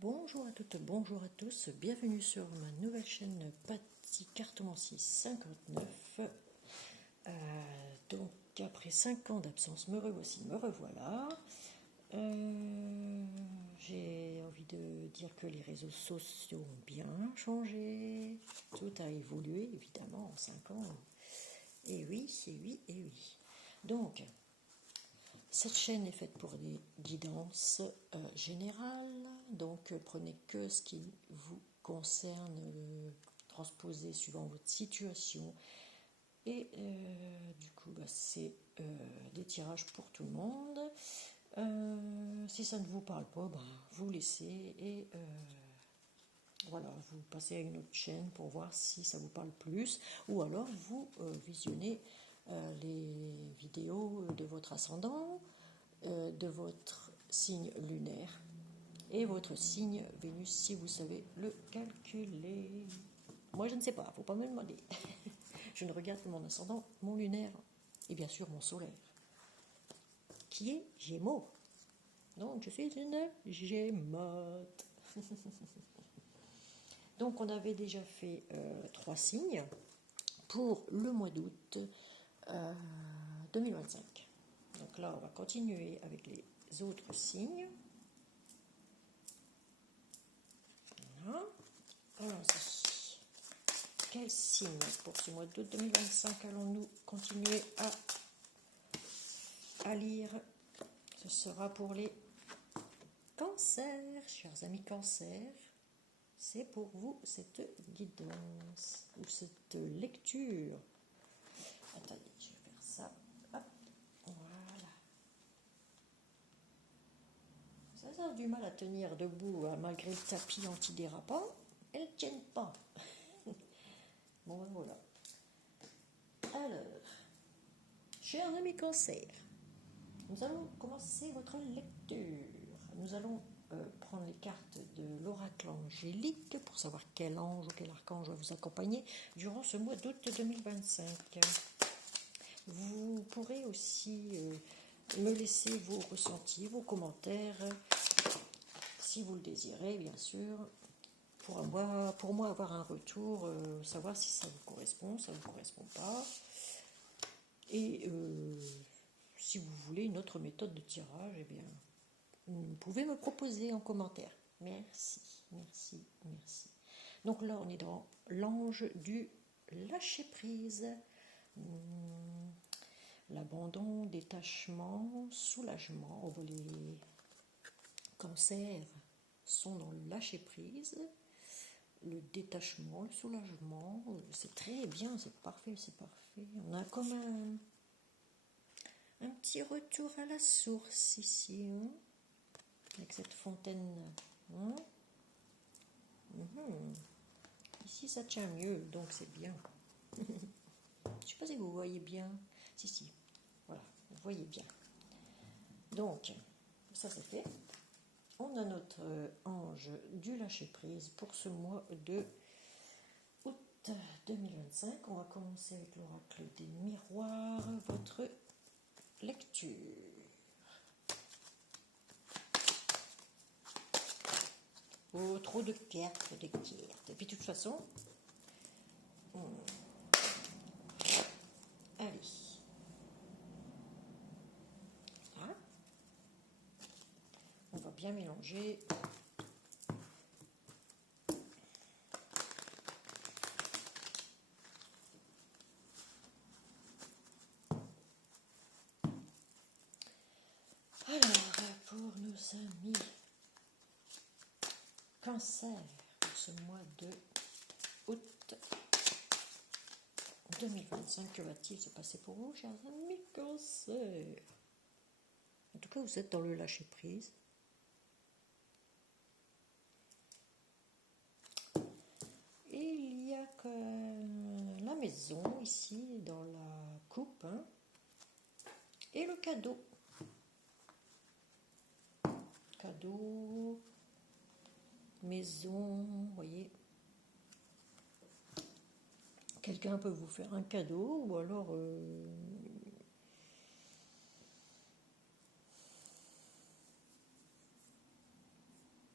Bonjour à toutes, bonjour à tous, bienvenue sur ma nouvelle chaîne Patty Cartomancie 59. Donc après 5 ans d'absence, me revoici, me revoilà. J'ai envie de dire que les réseaux sociaux ont bien changé, tout a évolué évidemment en 5 ans. Et oui, et oui, et oui. Donc, cette chaîne est faite pour des guidances générales, donc prenez que ce qui vous concerne, transposez suivant votre situation. Et du coup, c'est des tirages pour tout le monde. Si ça ne vous parle pas, vous laissez et voilà, vous passez à une autre chaîne pour voir si ça vous parle plus, ou alors vous visionnez les vidéos de votre ascendant, de votre signe lunaire et votre signe Vénus si vous savez le calculer. Moi je ne sais pas, faut pas me demander. Je ne regarde que mon ascendant, mon lunaire et bien sûr mon solaire, qui est Gémeaux. Donc je suis une Gémeaude. Donc on avait déjà fait 3 signes pour le mois d'août 2025. Donc là on va continuer avec les autres signes. Voilà. Allons-y. Quel signe pour ce mois d'août 2025 allons-nous continuer à lire? Ce sera pour les cancers, chers amis cancers. C'est pour vous cette guidance ou cette lecture. Attendez, je vais faire ça. Hop, voilà. Ça a du mal à tenir debout malgré le tapis antidérapant. Elles ne tiennent pas. Bon, voilà. Alors, chers amis cancer, nous allons commencer votre lecture. Nous allons prendre les cartes de l'oracle angélique pour savoir quel ange ou quel archange va vous accompagner durant ce mois d'août 2025. Vous pourrez aussi me laisser vos ressentis, vos commentaires, si vous le désirez, bien sûr, pour moi avoir un retour, savoir si ça vous correspond, ça ne vous correspond pas. Et si vous voulez une autre méthode de tirage, eh bien, vous pouvez me proposer en commentaire. Merci, merci, merci. Donc là, on est dans l'ange du lâcher-prise. L'abandon, détachement, soulagement. Les cancers sont dans le lâcher-prise, le détachement, le soulagement. C'est très bien, c'est parfait, c'est parfait. On a comme un petit retour à la source ici, hein, avec cette fontaine. Hein. Ici, ça tient mieux, donc c'est bien. Je ne sais pas si vous voyez bien. Si, voilà, vous voyez bien. Donc, ça c'est fait. On a notre ange du lâcher-prise pour ce mois de août 2025. On va commencer avec l'oracle des miroirs, votre lecture. Oh, trop de cartes, de cartes. Et puis de toute façon, allez. Là. On va bien mélanger. Alors, pour nos amis cancer, pour ce mois de août 2025, que va-t-il se passer pour vous, chers amis cancer? En tout cas, vous êtes dans le lâcher-prise. Et il y a que la maison, ici, dans la coupe, hein, et le cadeau. Cadeau, maison, vous voyez. Quelqu'un peut vous faire un cadeau, ou alors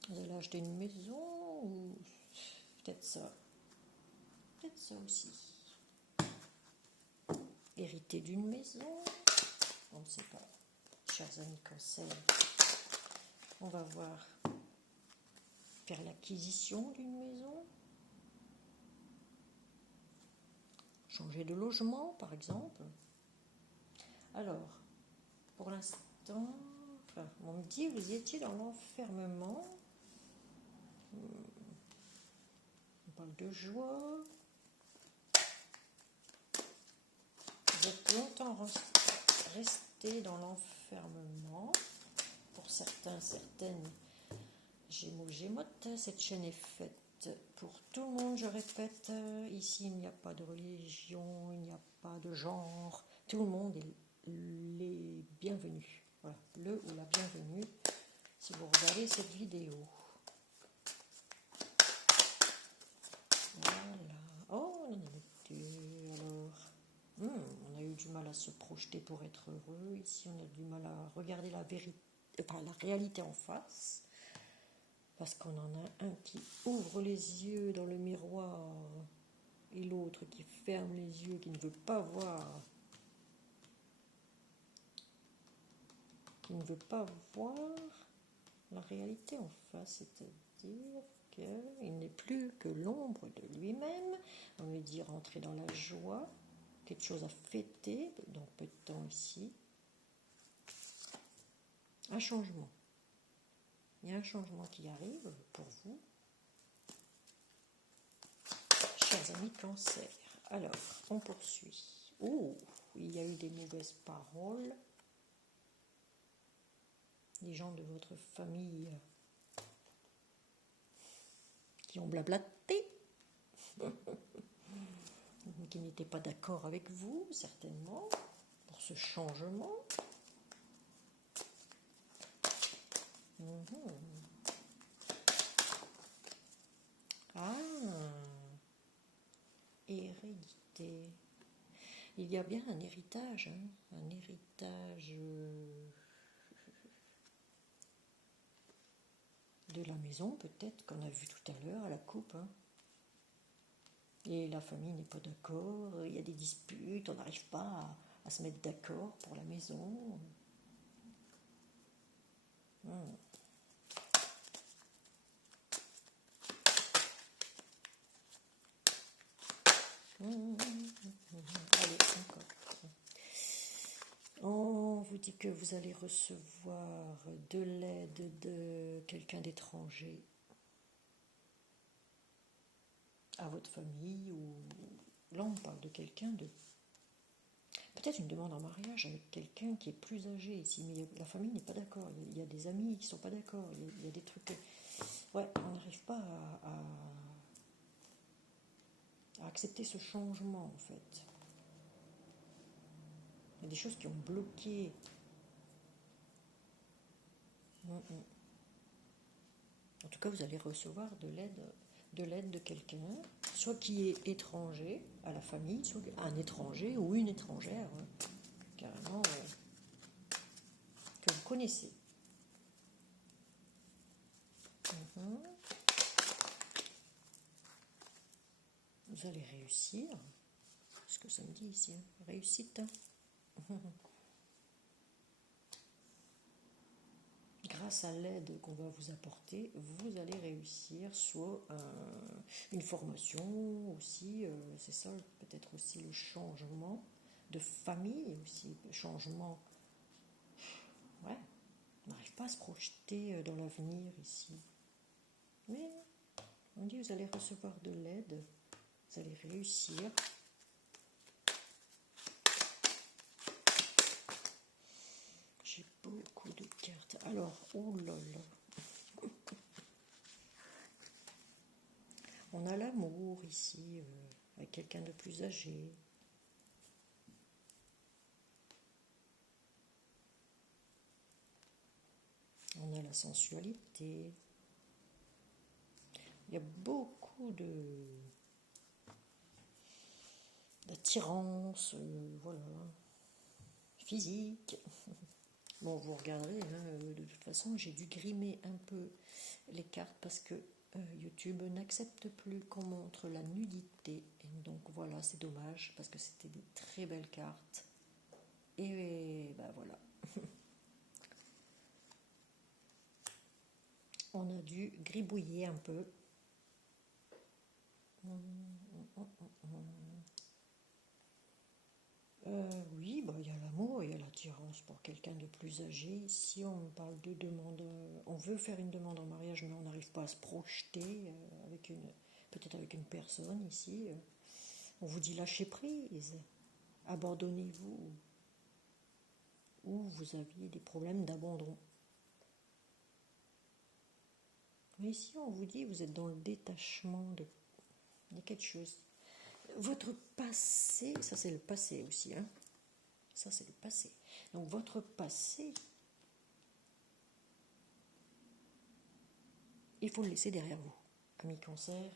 Vous allez acheter une maison ou peut-être ça. Peut-être ça aussi. Hériter d'une maison. On ne sait pas. Chers amis Cancer, on va voir. Faire l'acquisition d'une maison. Changer de logement, par exemple. Alors, pour l'instant, enfin, on me dit, vous étiez dans l'enfermement. On parle de joie. Vous êtes longtemps resté dans l'enfermement. Pour certains, certaines, Gémeaux, Gémotes, cette chaîne est faite pour tout le monde, je répète. Ici, il n'y a pas de religion, il n'y a pas de genre. Tout le monde est les bienvenus. Voilà, le ou la bienvenue si vous regardez cette vidéo. Voilà. Oh, on en a deux. Alors, on a eu du mal à se projeter pour être heureux. Ici, on a du mal à regarder la vérité, enfin, la réalité en face. Parce qu'on en a un qui ouvre les yeux dans le miroir et l'autre qui ferme les yeux, qui ne veut pas voir. Qui ne veut pas voir la réalité en face, c'est-à-dire qu'il n'est plus que l'ombre de lui-même. On lui dit rentrer dans la joie, quelque chose à fêter, dans peu de temps ici. Un changement. Il y a un changement qui arrive pour vous. Chers amis Cancer. Alors, on poursuit. Oh, il y a eu des mauvaises paroles. Des gens de votre famille qui ont blablaté, qui n'étaient pas d'accord avec vous, certainement, pour ce changement. Ah, hérédité. Il y a bien un héritage, hein, un héritage de la maison, peut-être, qu'on a vu tout à l'heure à la coupe. Hein. Et la famille n'est pas d'accord, il y a des disputes, on n'arrive pas à se mettre d'accord pour la maison. Allez, encore. On vous dit que vous allez recevoir de l'aide de quelqu'un d'étranger à votre famille, ou là on parle de quelqu'un de... Peut-être une demande en mariage avec quelqu'un qui est plus âgé ici, mais la famille n'est pas d'accord. Il y a des amis qui ne sont pas d'accord, il y a des trucs... Ouais, on n'arrive pas à accepter ce changement en fait. Il y a des choses qui ont bloqué. En tout cas, vous allez recevoir de l'aide de quelqu'un, soit qui est étranger à la famille, soit un étranger ou une étrangère, carrément, que vous connaissez. Vous allez réussir. Ce que ça me dit ici, réussite. Grâce à l'aide qu'on va vous apporter, vous allez réussir, soit une formation aussi, c'est ça, peut-être aussi le changement de famille, aussi le changement. Ouais, on n'arrive pas à se projeter dans l'avenir ici. Mais on dit, vous allez recevoir de l'aide, vous allez réussir. J'ai beaucoup de cartes. Alors, oh là là. On a l'amour ici, avec quelqu'un de plus âgé. On a la sensualité. Il y a beaucoup d'attirance, voilà, physique. Bon, vous regarderez, hein, de toute façon, j'ai dû grimer un peu les cartes parce que YouTube n'accepte plus qu'on montre la nudité. Et donc voilà, c'est dommage parce que c'était des très belles cartes. Et ben voilà. On a dû gribouiller un peu. Oui, bah, il y a l'amour, il y a l'attirance pour quelqu'un de plus âgé. Ici, on parle de demande, on veut faire une demande en mariage, mais on n'arrive pas à se projeter avec peut-être avec une personne ici. On vous dit lâchez prise, abandonnez-vous, ou vous aviez des problèmes d'abandon. Mais ici, on vous dit vous êtes dans le détachement de quelque chose. Votre passé, ça c'est le passé aussi, hein. Ça c'est le passé. Donc votre passé, il faut le laisser derrière vous. Ami Cancer,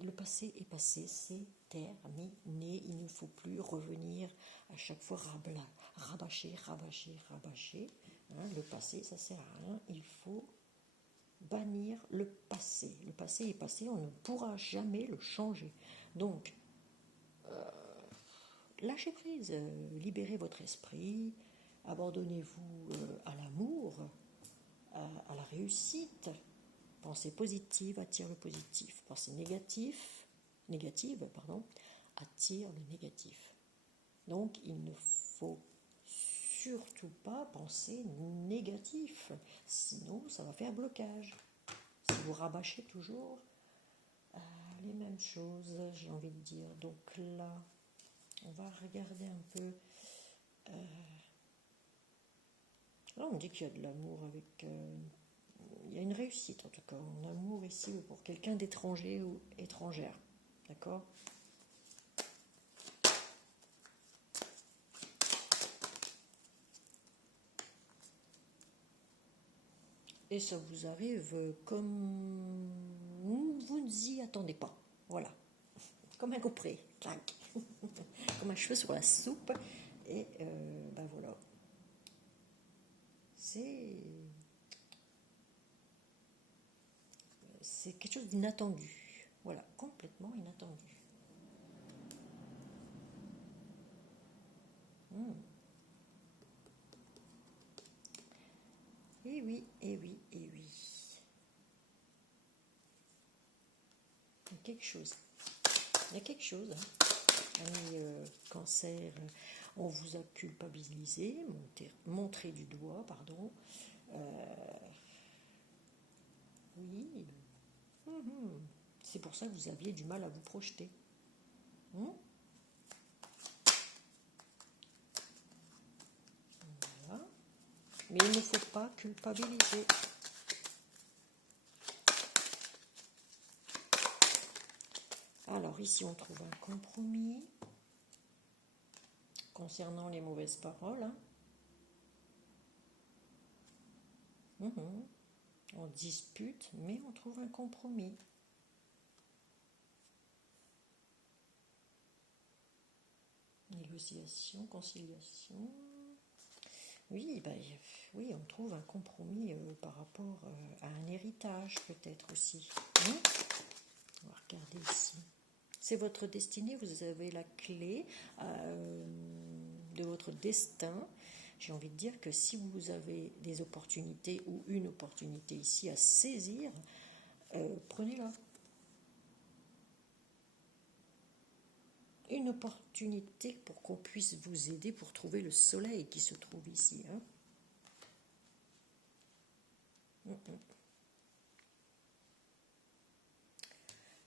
le passé est passé, c'est terminé. Il ne faut plus revenir à chaque fois rabâcher. Hein, le passé, ça sert à rien. Il faut bannir le passé. Le passé est passé, on ne pourra jamais le changer. Donc, lâchez prise, libérez votre esprit, abandonnez-vous à l'amour, à la réussite. Pensée positive attire le positif. Pensée négative, attire le négatif. Donc, il ne faut surtout pas penser négatif, sinon ça va faire blocage. Si vous rabâchez toujours les mêmes choses, j'ai envie de dire. Donc là, on va regarder un peu. Là, on me dit qu'il y a de l'amour avec... il y a une réussite en tout cas en amour ici pour quelqu'un d'étranger ou étrangère. D'accord ? Et ça vous arrive comme vous n'y attendez pas. Voilà. Comme un couperet. Clac. Comme un cheveu sur la soupe. Et ben voilà. C'est quelque chose d'inattendu. Voilà, complètement inattendu. Et oui, et oui, et oui. Il y a quelque chose. Il y a quelque chose. Hein. Ami Cancer, on vous a culpabilisé, montré du doigt, pardon. Oui. C'est pour ça que vous aviez du mal à vous projeter. Voilà. Mais il ne faut pas culpabiliser. Alors ici, on trouve un compromis concernant les mauvaises paroles. Hein. On dispute, mais on trouve un compromis. Négociation, conciliation. Oui, ben, oui, on trouve un compromis par rapport à un héritage peut-être aussi. On va regarder ici. C'est votre destinée, vous avez la clé de votre destin. J'ai envie de dire que si vous avez des opportunités ou une opportunité ici à saisir, prenez-la. Une opportunité pour qu'on puisse vous aider pour trouver le soleil qui se trouve ici. Hein.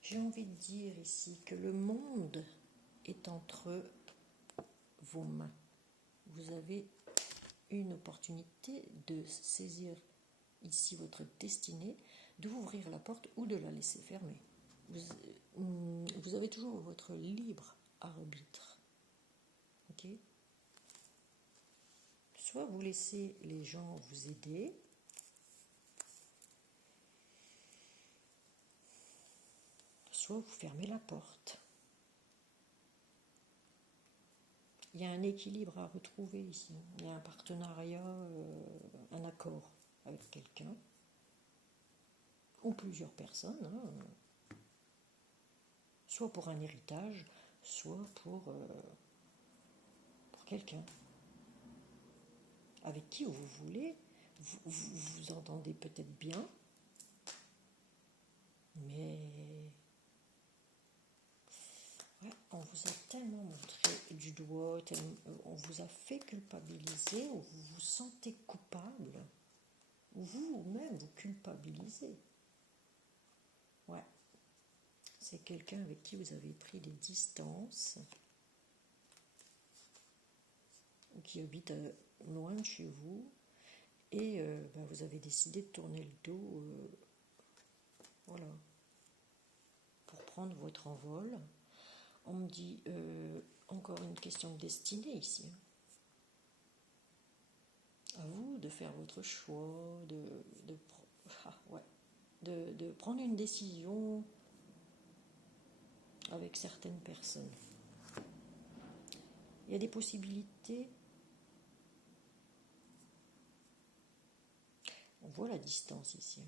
J'ai envie de dire ici que le monde est entre vos mains. Vous avez une opportunité de saisir ici votre destinée, d'ouvrir la porte ou de la laisser fermer. Vous avez toujours votre libre arbitre. Ok ? Soit vous laissez les gens vous aider, soit vous fermez la porte. Il y a un équilibre à retrouver ici. Il y a un partenariat, un accord avec quelqu'un, ou plusieurs personnes, hein, soit pour un héritage, soit pour quelqu'un avec qui vous voulez, vous entendez peut-être bien, mais ouais, on vous a tellement montré du doigt, on vous a fait culpabiliser, ou vous vous sentez coupable, ou vous-même vous culpabilisez. Ouais, c'est quelqu'un avec qui vous avez pris des distances, ou qui habite loin de chez vous, et vous avez décidé de tourner le dos, voilà, pour prendre votre envol. On me dit encore une question de destinée ici. À vous de faire votre choix, de prendre une décision avec certaines personnes. Il y a des possibilités. On voit la distance ici.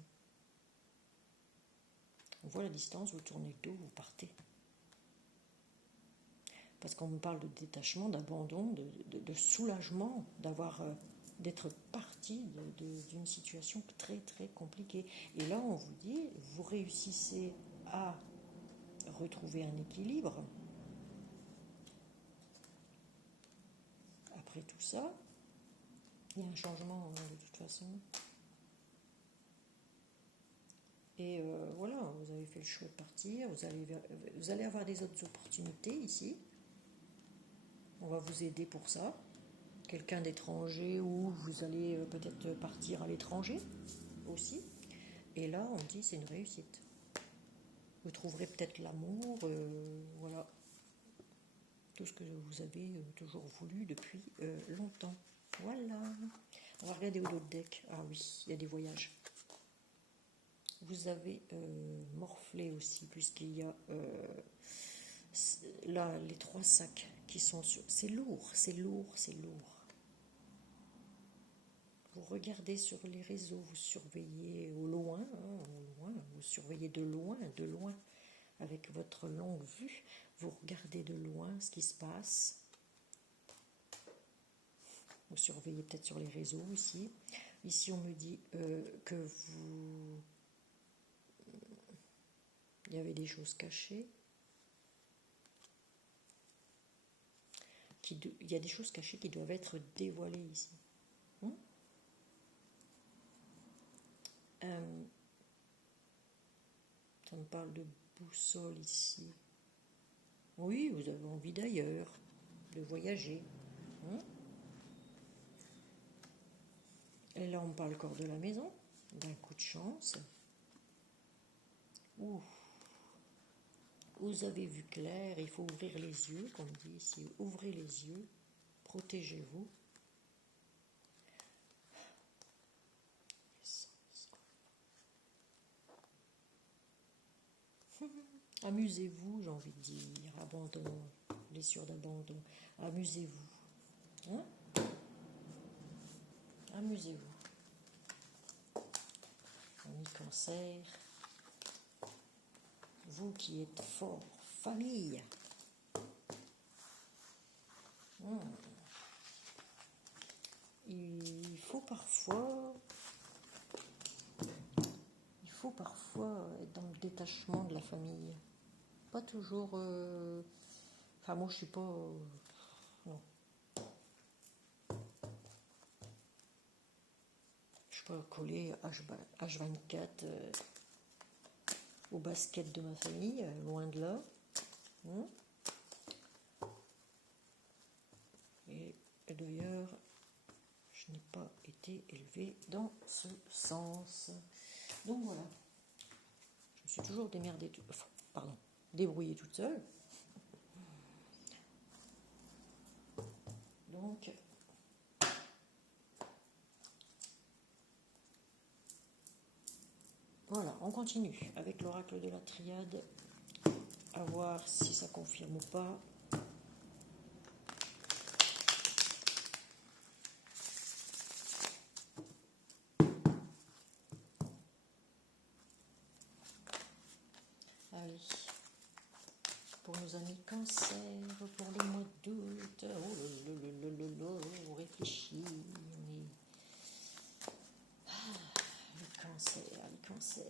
On voit la distance, vous tournez le dos, vous partez. Parce qu'on me parle de détachement, d'abandon, de soulagement, d'être parti d'une situation très très compliquée. Et là, on vous dit, vous réussissez à retrouver un équilibre. Après tout ça, il y a un changement de toute façon. Et voilà, vous avez fait le choix de partir, vous allez avoir des autres opportunités ici. On va vous aider pour ça. Quelqu'un d'étranger, ou vous allez peut-être partir à l'étranger aussi. Et là, on dit c'est une réussite. Vous trouverez peut-être l'amour, voilà. Tout ce que vous avez toujours voulu depuis longtemps. Voilà. On va regarder au d'autres decks. Ah oui, il y a des voyages. Vous avez morflé aussi, puisqu'il y a là les 3 sacs qui sont sur. C'est lourd, c'est lourd, c'est lourd. Vous regardez sur les réseaux, vous surveillez au loin, vous surveillez de loin, avec votre longue vue. Vous regardez de loin ce qui se passe. Vous surveillez peut-être sur les réseaux ici. Ici, on me dit que vous... Il y avait des choses cachées. Il y a des choses cachées qui doivent être dévoilées ici. Ça me parle de boussole ici. Oui, vous avez envie d'ailleurs, de voyager. Et là, on parle encore de la maison, d'un coup de chance. Ouh. Vous avez vu clair, il faut ouvrir les yeux, comme dit ici. Ouvrez les yeux, protégez-vous. Amusez-vous, j'ai envie de dire. Abandon, blessure d'abandon. Amusez-vous. Hein? Amusez-vous. Ami Cancer. Vous qui êtes fort, famille. Il faut parfois être dans le détachement de la famille. Pas toujours... Enfin, moi, je suis pas... non. Je suis pas collée H24 au basket de ma famille, loin de là. Et d'ailleurs, je n'ai pas été élevée dans ce sens. Donc voilà. Je me suis toujours débrouillée toute seule. Donc, voilà, on continue avec l'oracle de la triade, à voir si ça confirme ou pas. Allez, pour nos amis cancer, pour les mois d'août, on réfléchit, les cancers, les cancers.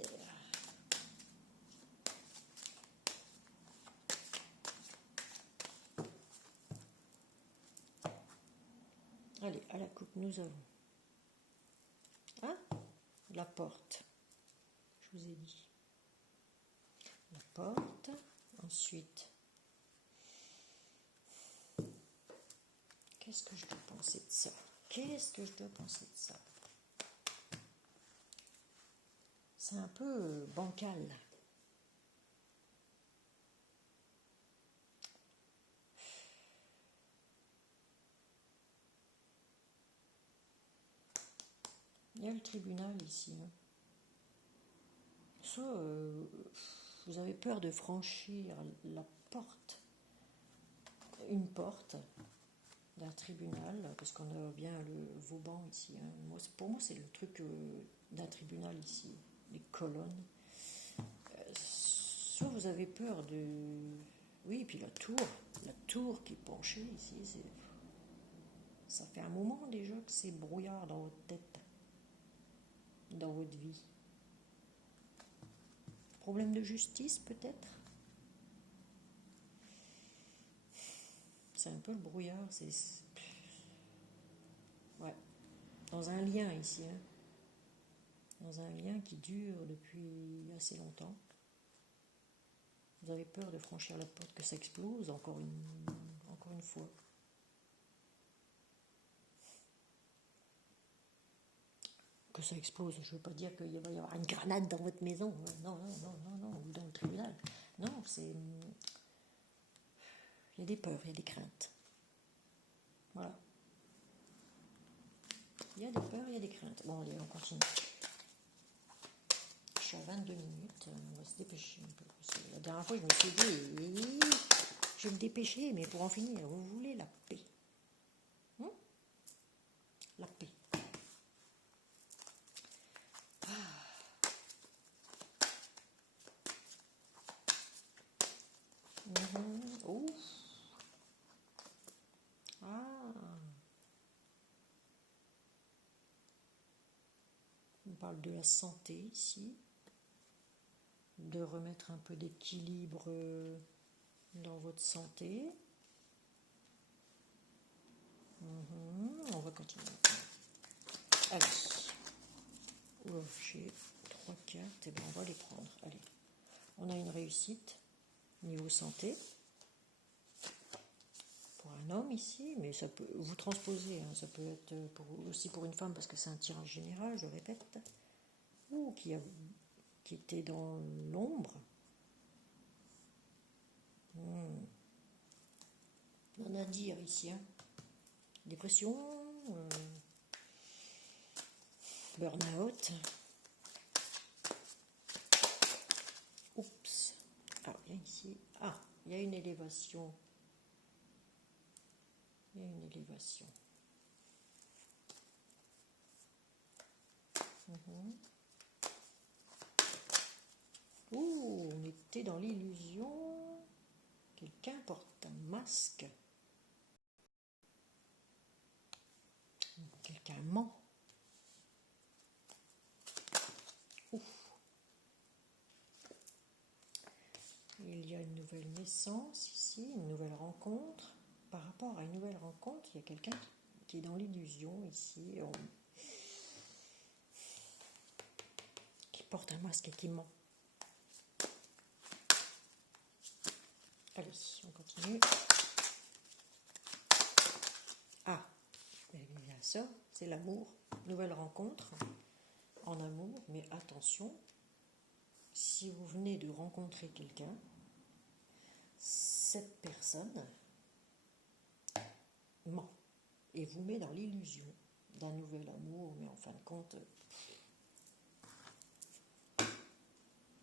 Allez, à la coupe, nous avons la porte, je vous ai dit. La porte, ensuite, qu'est-ce que je dois penser de ça? Qu'est-ce que je dois penser de ça? C'est un peu bancal. Il y a le tribunal ici. Hein. Soit vous avez peur de franchir la porte, une porte d'un tribunal, parce qu'on a bien le Vauban ici. Hein. Pour moi, c'est le truc d'un tribunal ici, les colonnes. Soit vous avez peur de... Oui, et puis la tour qui est penchée ici, ça fait un moment déjà que c'est brouillard dans votre tête, dans votre vie. Problème de justice peut-être? C'est un peu le brouillard, ouais. Dans un lien ici, hein. Dans un lien qui dure depuis assez longtemps. Vous avez peur de franchir la porte, que ça explose encore une fois. Que ça explose, je ne veux pas dire qu'il va y avoir une grenade dans votre maison. Non, ou dans le tribunal. Non, c'est... Il y a des peurs, il y a des craintes. Voilà. Il y a des peurs, il y a des craintes. Bon, allez, on continue. Je suis à 22 minutes, on va se dépêcher un peu. La dernière fois, je me suis dit, je vais me dépêcher, mais pour en finir, vous voulez la paix. La paix. Oh. On parle de la santé ici, de remettre un peu d'équilibre dans votre santé. On va continuer. Allez, j'ai 3 cartes, et bien on va les prendre. Allez, on a une réussite niveau santé pour un homme ici, mais ça peut vous transposer, hein, ça peut être aussi pour une femme parce que c'est un tirage général, je répète, ou qui était dans l'ombre. On a à dire ici, hein. Dépression, burn-out. Oups. Alors, il y a ici. Il y a une élévation. Il y a une élévation. On était dans l'illusion. Quelqu'un porte un masque. Quelqu'un ment. Il y a une nouvelle naissance ici, une nouvelle rencontre. Par rapport à une nouvelle rencontre, il y a quelqu'un qui est dans l'illusion ici, qui porte un masque et qui ment. Allez, on continue. Bien ça, c'est l'amour. Nouvelle rencontre en amour, mais attention, si vous venez de rencontrer quelqu'un, cette personne ment et vous met dans l'illusion d'un nouvel amour, mais en fin de compte,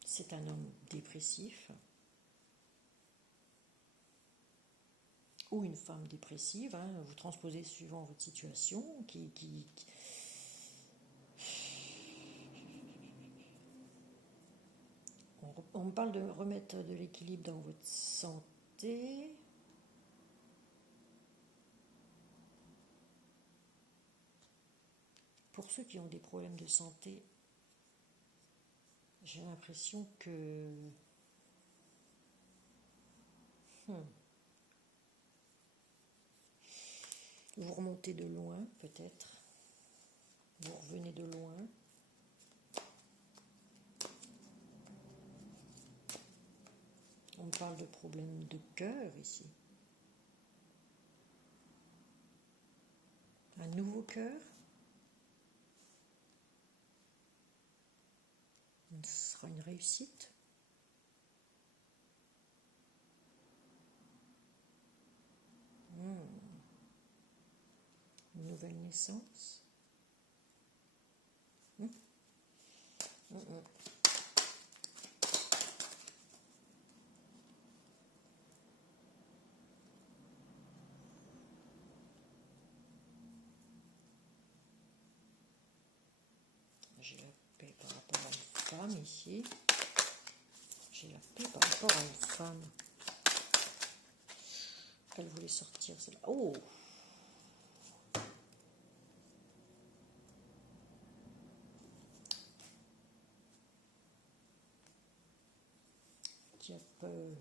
c'est un homme dépressif ou une femme dépressive, hein, vous transposez suivant votre situation, on On me parle de remettre de l'équilibre dans votre santé. Pour ceux qui ont des problèmes de santé, j'ai l'impression que vous remontez de loin, peut-être. Vous revenez de loin. On me parle de problèmes de cœur ici. Un nouveau cœur. Ce sera une réussite. Une nouvelle naissance. J'ai la paix par rapport à une femme ici. J'ai la paix par rapport à une femme. Elle voulait sortir celle-là. Oh! Qui a peur.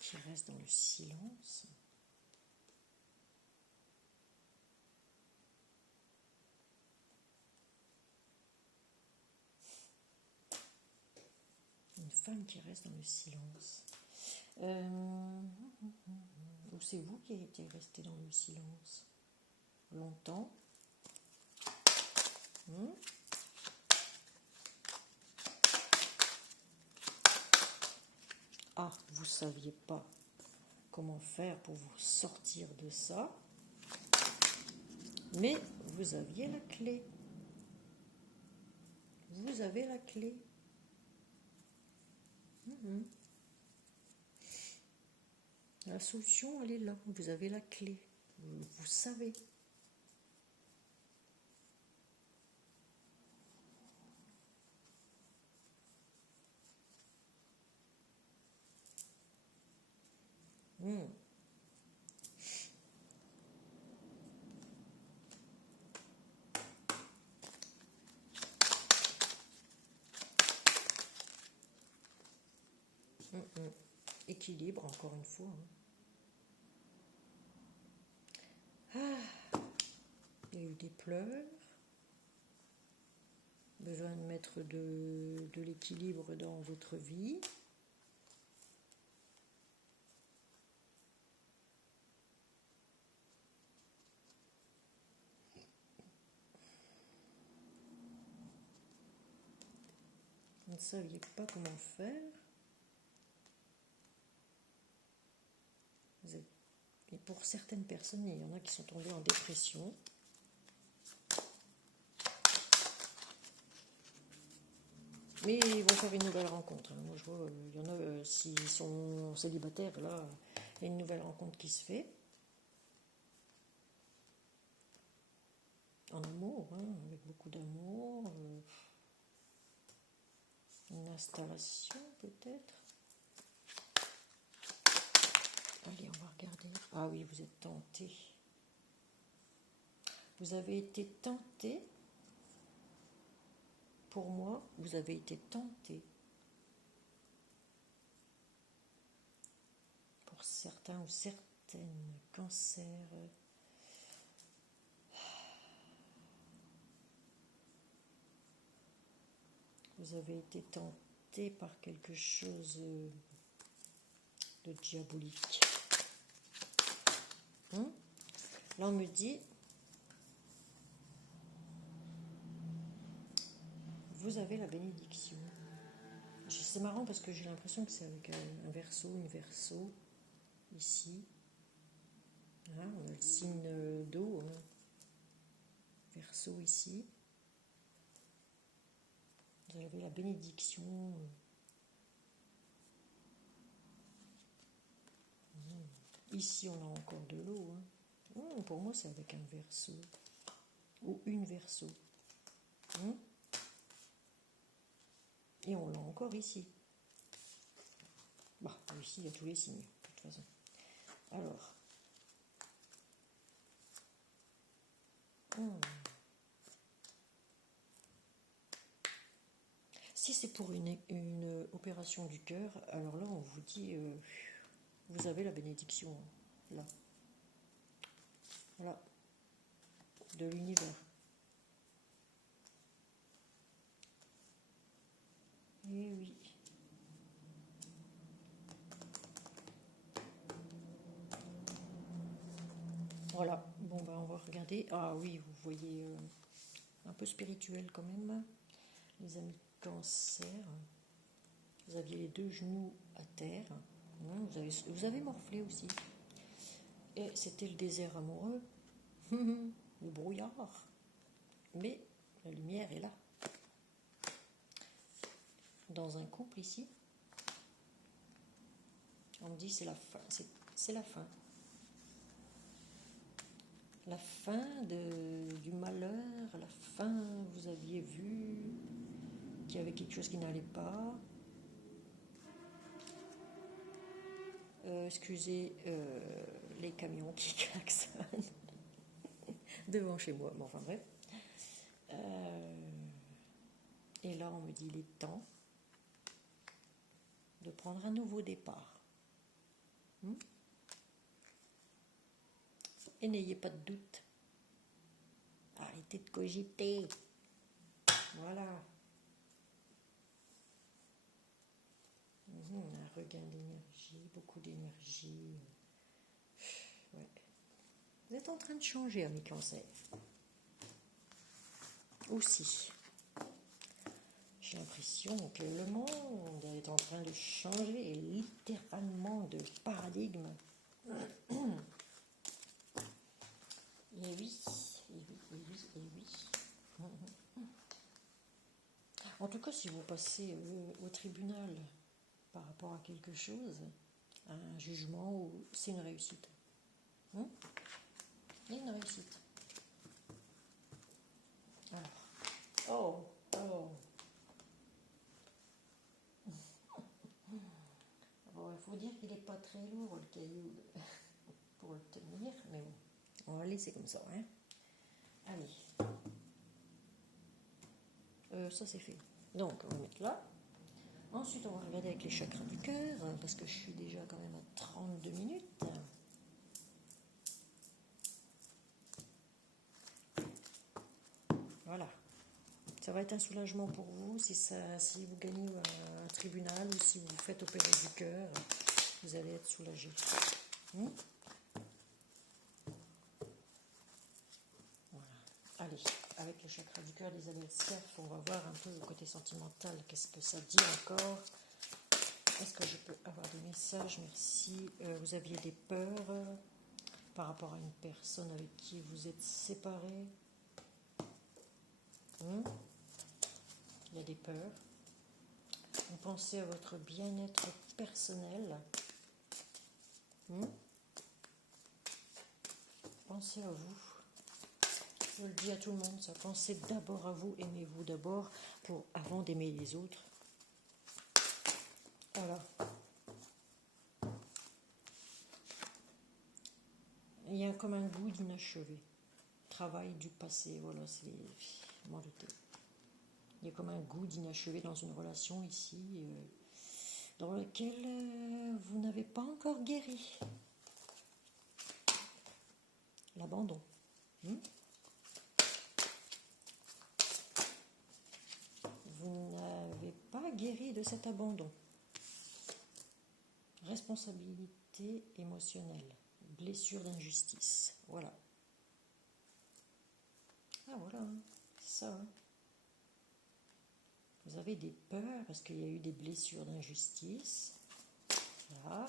Qui reste dans le silence. Une femme qui reste dans le silence. Ou c'est vous qui étiez resté dans le silence longtemps. Ah, vous ne saviez pas comment faire pour vous sortir de ça, mais vous aviez la clé. Vous avez la clé. La solution, elle est là. Vous avez la clé. Vous savez. Équilibre, encore une fois. Il y a eu des pleurs. Besoin de mettre de l'équilibre dans votre vie. Vous ne saviez pas comment faire. Et pour certaines personnes, il y en a qui sont tombées en dépression. Mais ils vont faire une nouvelle rencontre. Moi, je vois, il y en a, s'ils sont célibataires, là, il y a une nouvelle rencontre qui se fait. En amour, avec beaucoup d'amour. Une installation, peut-être. Allez, on va regarder. Ah oui, vous êtes tenté. Vous avez été tenté. Pour moi, vous avez été tenté. Pour certains ou certaines cancers. Vous avez été tenté par quelque chose de diabolique. Là, on me dit, vous avez la bénédiction. C'est marrant parce que j'ai l'impression que c'est avec un verso, une verso, ici. On a le signe d'eau, verso ici. Vous avez la bénédiction. Ici, on a encore de l'eau. Pour moi, c'est avec un verso. Ou une verso. Et on l'a encore ici. Bah, ici, il y a tous les signes, de toute façon. Alors. Si c'est pour une opération du cœur, alors là, on vous dit, vous avez la bénédiction, là. Voilà. De l'univers. Et oui. Voilà. Bon, ben, on va regarder. Ah oui, vous voyez, un peu spirituel quand même. Les amis Cancer. Vous aviez les 2 genoux à terre. Vous avez morflé aussi. Et c'était le désert amoureux. Le brouillard. Mais la lumière est là. Dans un couple ici, on me dit c'est la fin. C'est la fin. La fin du malheur, la fin, vous aviez vu qu'il y avait quelque chose qui n'allait pas. Excusez les camions qui klaxonnent devant chez moi, mais enfin bref. Et là, on me dit il est temps de prendre un nouveau départ. Et n'ayez pas de doute. Arrêtez de cogiter. Voilà. Un regain d'énergie, beaucoup d'énergie. Ouais. Vous êtes en train de changer, amis Cancer. Aussi. J'ai l'impression que le monde est en train de changer littéralement de paradigme. Et oui, et oui, et oui, et oui. En tout cas, si vous passez au tribunal par rapport à quelque chose, à un jugement, c'est une réussite. Il y a une réussite. Alors, Bon, il faut dire qu'il n'est pas très lourd, le caillou, pour le tenir, mais bon, on va le laisser comme ça. Allez. Ça, c'est fait. Donc, on va mettre là. Ensuite, on va regarder avec les chakras du cœur, parce que je suis déjà quand même à 32 minutes. Voilà. Ça va être un soulagement pour vous si vous gagnez un tribunal ou si vous faites opérer du cœur, vous allez être soulagé. Voilà. Allez, avec le chakra du cœur, les amis Serf, on va voir un peu le côté sentimental. Qu'est-ce que ça dit encore? Est-ce que je peux avoir des messages? Merci. Vous aviez des peurs par rapport à une personne avec qui vous êtes séparés. Il y a des peurs. Vous pensez à votre bien-être personnel. Pensez à vous. Je le dis à tout le monde, ça. Pensez d'abord à vous, aimez-vous d'abord avant d'aimer les autres. Voilà. Il y a comme un goût d'inachevé. Travail du passé, voilà, c'est m'en douter. Il y a comme un goût d'inachevé dans une relation ici, dans laquelle vous n'avez pas encore guéri. L'abandon. Vous n'avez pas guéri de cet abandon. Responsabilité émotionnelle. Blessure d'injustice. Voilà. Ah voilà, c'est ça. Vous avez des peurs parce qu'il y a eu des blessures d'injustice. Là.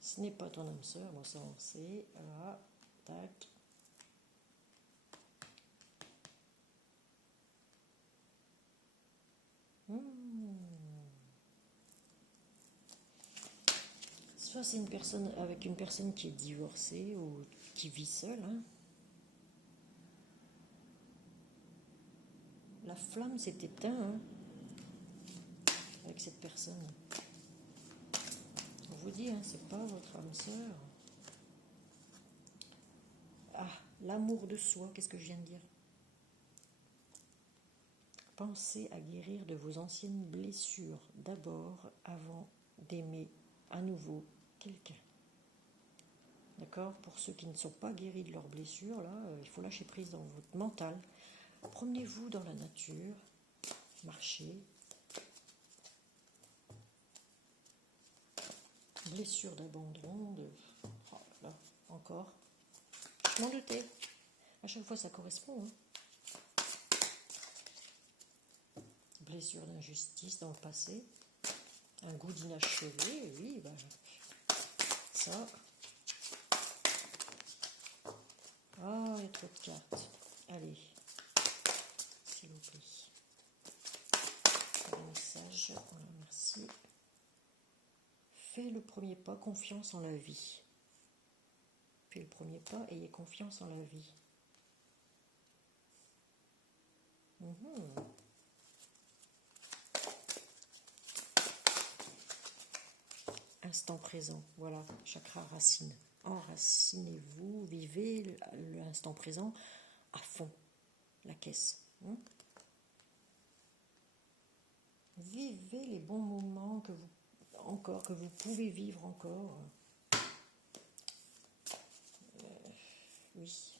Ce n'est pas ton âme sœur, bon ça on sait. Là, tac. Soit c'est une personne avec une personne qui est divorcée ou qui vit seule. Hein. La flamme s'est éteinte hein, avec cette personne. On vous dit, hein, c'est pas votre âme sœur. Ah, l'amour de soi, qu'est-ce que je viens de dire? Pensez à guérir de vos anciennes blessures d'abord avant d'aimer à nouveau quelqu'un. D'accord? Pour ceux qui ne sont pas guéris de leurs blessures, là, il faut lâcher prise dans votre mental. Promenez-vous dans la nature, marchez. Blessure d'abandon, oh là, encore. Je m'en doutais. À chaque fois, ça correspond. Hein. Blessure d'injustice dans le passé. Un goût d'inachevé, oui, ben, ça. Ah, il y a trop de cartes. Allez, s'il vous plaît. Un message, voilà, merci. Fais le premier pas, confiance en la vie. Fais le premier pas, ayez confiance en la vie. Instant présent, voilà, chakra racine. Enracinez-vous, vivez l'instant présent à fond, la caisse. Vivez les bons moments que vous pouvez vivre encore. Oui,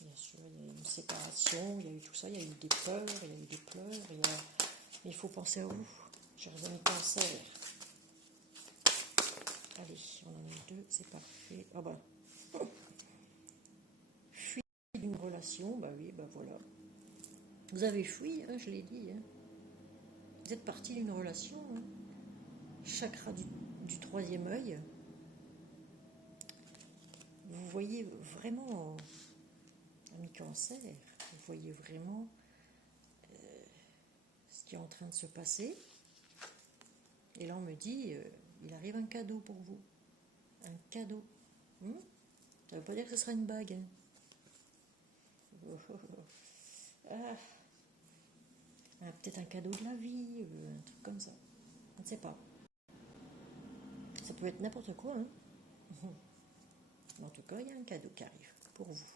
bien sûr, il y a eu une séparation, il y a eu tout ça, il y a eu des peurs, il y a eu des pleurs, mais il faut penser à vous, chers amis cancers. Allez, on en a deux, c'est parfait. Ah bah, fuir d'une relation, bah oui, bah voilà. Vous avez fui, hein, je l'ai dit. Hein. Vous êtes parti d'une relation. Hein. Chakra du troisième œil. Vous voyez vraiment, ami cancer, vous voyez vraiment ce qui est en train de se passer. Et là, on me dit, il arrive un cadeau pour vous. Un cadeau. Ça ne veut pas dire que ce sera une bague. Hein. Peut-être un cadeau de la vie, un truc comme ça. On ne sait pas. Ça peut être n'importe quoi. Hein. En tout cas, il y a un cadeau qui arrive pour vous.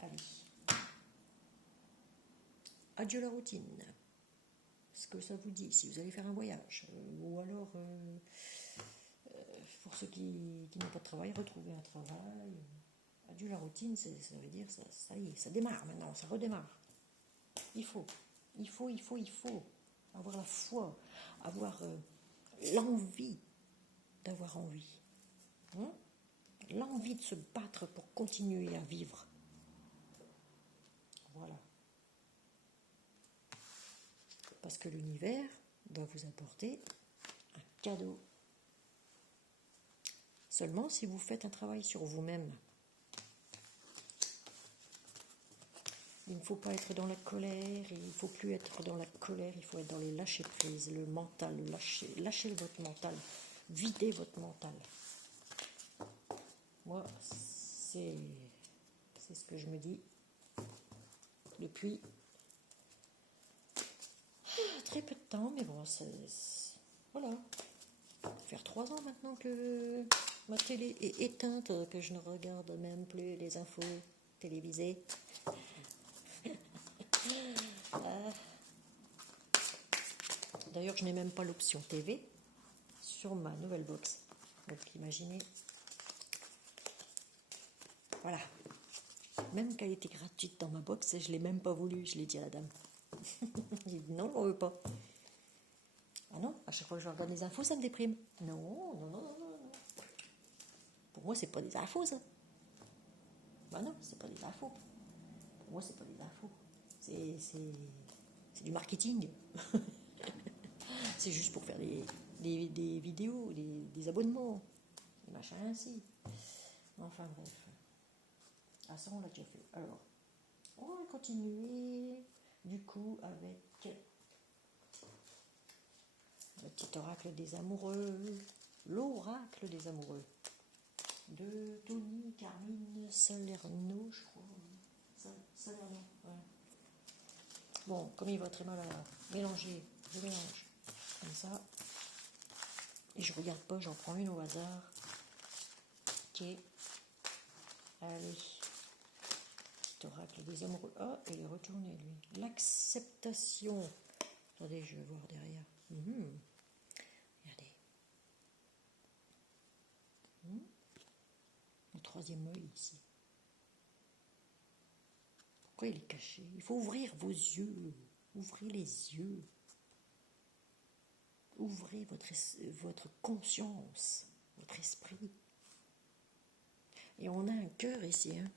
Allez. Adieu la routine. Ce que ça vous dit, si vous allez faire un voyage, ou alors, pour ceux qui n'ont pas de travail, retrouver un travail. Adieu la routine, ça veut dire, ça y est, ça démarre maintenant, ça redémarre. Il faut avoir la foi, avoir l'envie d'avoir envie. L'envie de se battre pour continuer à vivre. Voilà. Parce que l'univers va vous apporter un cadeau. Seulement si vous faites un travail sur vous-même. Il ne faut pas être dans la colère, il ne faut plus être dans la colère, il faut être dans les lâcher-prises, le mental, lâchez votre mental, videz votre mental. Moi, c'est ce que je me dis depuis très peu de temps, mais bon, voilà. Ça va faire 3 ans maintenant que ma télé est éteinte, que je ne regarde même plus les infos télévisées. D'ailleurs, je n'ai même pas l'option TV sur ma nouvelle box. Donc, imaginez. Voilà. Même qu'elle était gratuite dans ma box, je ne l'ai même pas voulu, je l'ai dit à la dame. J'ai dit non, on ne veut pas. Ah non, à chaque fois que je regarde les infos, ça me déprime. Non. Pour moi, c'est pas des infos, ça. Bah non, c'est pas des infos. Pour moi, c'est pas des infos. C'est du marketing. C'est juste pour faire des vidéos, des abonnements, des machins ainsi. Enfin bref. Ah ça, on l'a déjà fait. Alors, on va continuer du coup avec le petit oracle des amoureux. L'oracle des amoureux de Tony Carmine Salerno, je crois. Salerno, ouais. Bon, comme il va très mal à mélanger, je mélange comme ça. Et je regarde pas, j'en prends une au hasard. Ok. Allez. Petit oracle des amoureux. Ah, il est retourné, lui. L'acceptation. Attendez, je vais voir derrière. Regardez. Le troisième œil ici. Pourquoi il est caché? Il faut ouvrir vos yeux. Ouvrez les yeux. Ouvrez votre conscience, votre esprit. Et on a un cœur ici. Hein.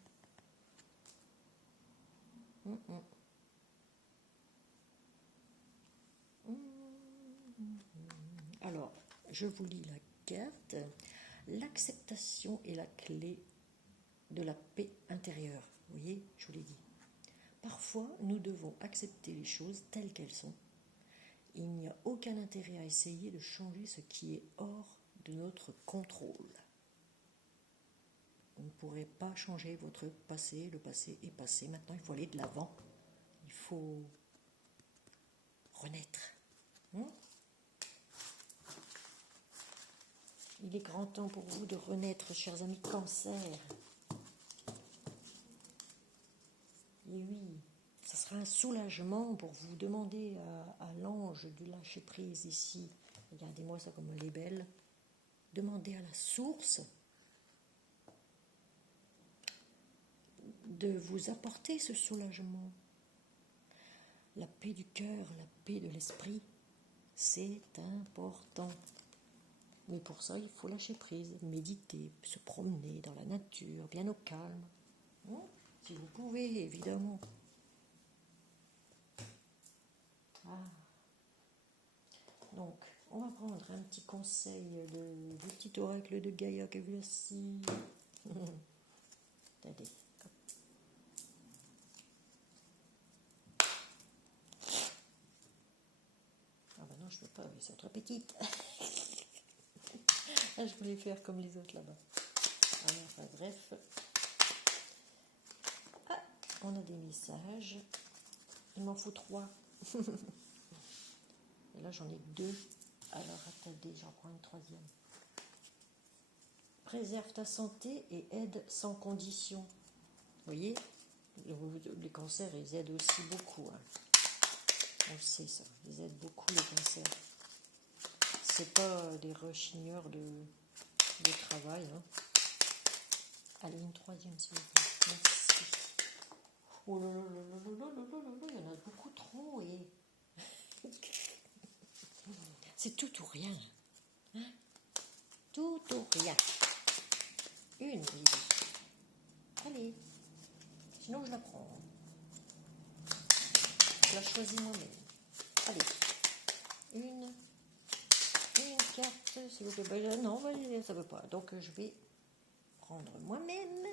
Alors, je vous lis la carte. L'acceptation est la clé de la paix intérieure. Vous voyez, je vous l'ai dit. Parfois, nous devons accepter les choses telles qu'elles sont. Il n'y a aucun intérêt à essayer de changer ce qui est hors de notre contrôle. Vous ne pourrez pas changer votre passé. Le passé est passé. Maintenant, il faut aller de l'avant. Il faut renaître. Il est grand temps pour vous de renaître, chers amis Cancer. Et oui, ça sera un soulagement pour vous demander à l'ange du lâcher-prise ici. Regardez-moi ça comme elle est belle. Demandez à la source de vous apporter ce soulagement. La paix du cœur, la paix de l'esprit, c'est important. Mais pour ça, il faut lâcher prise, méditer, se promener dans la nature, bien au calme. Si vous pouvez, évidemment. Donc, on va prendre un petit conseil du petit oracle de Gaïa que voici. Attendez. Ah ben non, je ne peux pas, c'est trop petite. Je voulais faire comme les autres là-bas. Alors, enfin, bref. Ah, on a des messages. Il m'en faut 3. Et là, j'en ai 2. Alors, attendez, j'en prends une 3e. Préserve ta santé et aide sans condition. Vous voyez, les cancers, ils aident aussi beaucoup. Hein. On le sait, ça. Ils aident beaucoup, les cancers. C'est pas des rechigneurs de travail. Hein. Allez, une 3e, s'il vous plaît. Merci. Oh là là là là là là là là, il y en a beaucoup trop. Et... c'est tout ou rien. Hein? Tout ou rien. Une, oui. Allez. Sinon, je la prends. Je la choisis moi-même. Allez. Une carte, s'il vous plaît. Non, ça ne veut pas. Donc, je vais prendre moi-même.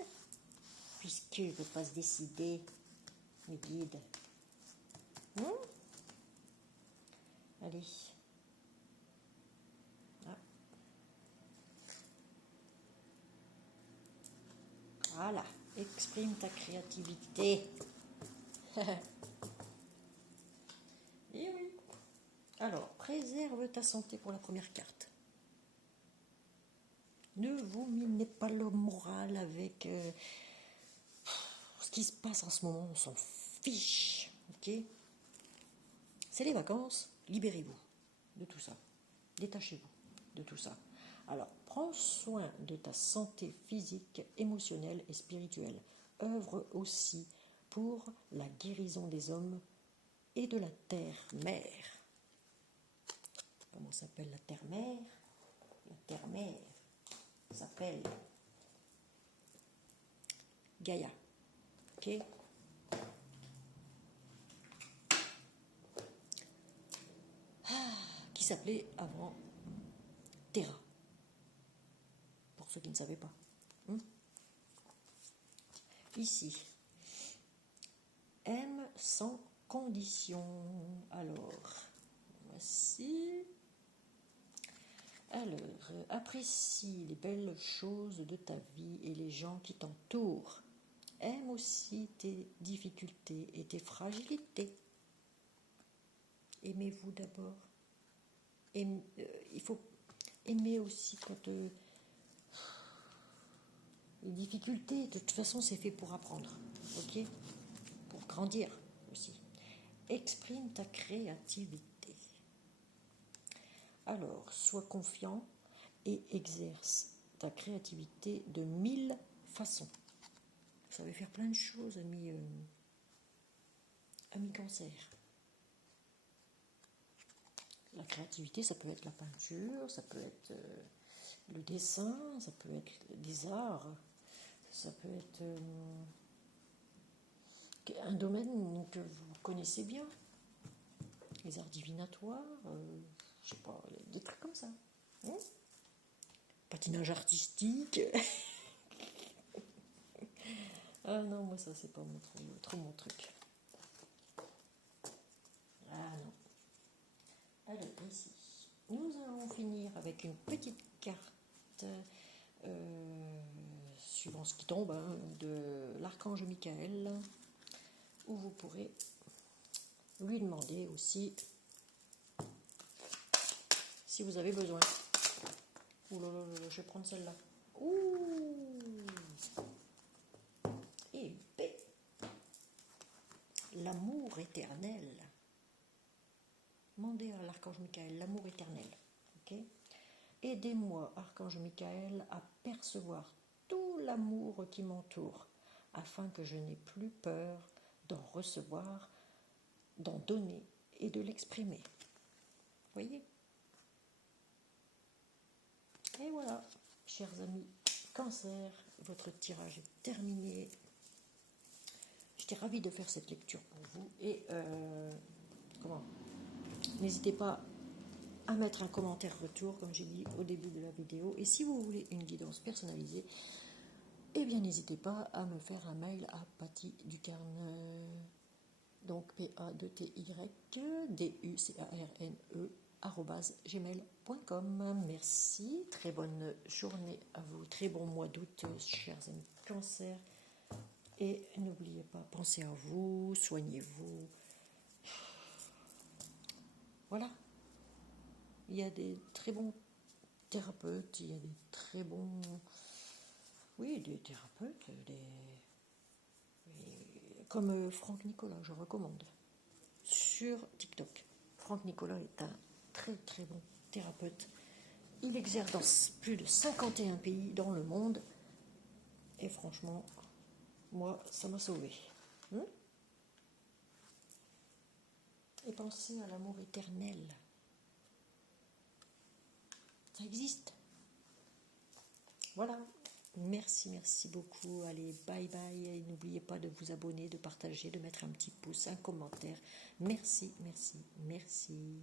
Puisque je ne peux pas se décider. Mes guides. Allez. Ah. Voilà. Exprime ta créativité. Et oui. Alors, préserve ta santé pour la première carte. Ne vous minez pas le moral avec ce qui se passe en ce moment. On s'en fiche. Ok ? C'est les vacances. Libérez-vous de tout ça. Détachez-vous de tout ça. Alors, prends soin de ta santé physique, émotionnelle et spirituelle. Œuvre aussi pour la guérison des hommes et de la terre-mère. Comment s'appelle la terre-mère? La terre-mère s'appelle Gaïa. Ok? Qui s'appelait avant Terra. Pour ceux qui ne savaient pas. Ici. Aime sans condition. Alors, voici. Alors, apprécie les belles choses de ta vie et les gens qui t'entourent. Aime aussi tes difficultés et tes fragilités. Aimez-vous d'abord. Il faut aimer aussi quand les difficultés, de toute façon, c'est fait pour apprendre, ok? Pour grandir aussi. Exprime ta créativité. Alors, sois confiant et exerce ta créativité de 1000 façons. Vous savez faire plein de choses, ami Cancer. La créativité, ça peut être la peinture, ça peut être le dessin, ça peut être des arts, ça peut être un domaine que vous connaissez bien, les arts divinatoires, je sais pas, des trucs comme ça. Patinage artistique. Ah non, moi ça c'est pas trop mon truc. Ah non. Alors ici, nous allons finir avec une petite carte suivant ce qui tombe, de l'archange Michael, où vous pourrez lui demander aussi si vous avez besoin. Ouh là là là, je vais prendre celle-là. Ouh. Et B. L'amour éternel. Demandez à l'archange Michael l'amour éternel. Okay. Aidez-moi, archange Michael, à percevoir tout l'amour qui m'entoure, afin que je n'ai plus peur d'en recevoir, d'en donner et de l'exprimer. Voyez? Et voilà, chers amis Cancer, votre tirage est terminé. J'étais ravie de faire cette lecture pour vous. Et n'hésitez pas à mettre un commentaire retour, comme j'ai dit au début de la vidéo. Et si vous voulez une guidance personnalisée, eh bien n'hésitez pas à me faire un mail à Patty Ducarne, donc PATY-DUCARNE @gmail.com. Merci, très bonne journée à vous, très bon mois d'août, chers amis Cancer. Et n'oubliez pas, pensez à vous, soignez-vous. Voilà. Il y a des très bons thérapeutes, il y a des très bons... Oui, des thérapeutes, comme Franck Nicolas, je recommande. Sur TikTok. Franck Nicolas est un très très bon thérapeute. Il exerce dans plus de 51 pays dans le monde. Et franchement, moi, ça m'a sauvé. Et pensez à l'amour éternel. Ça existe. Voilà. Merci, merci beaucoup. Allez, bye bye. Et n'oubliez pas de vous abonner, de partager, de mettre un petit pouce, un commentaire. Merci, merci, merci.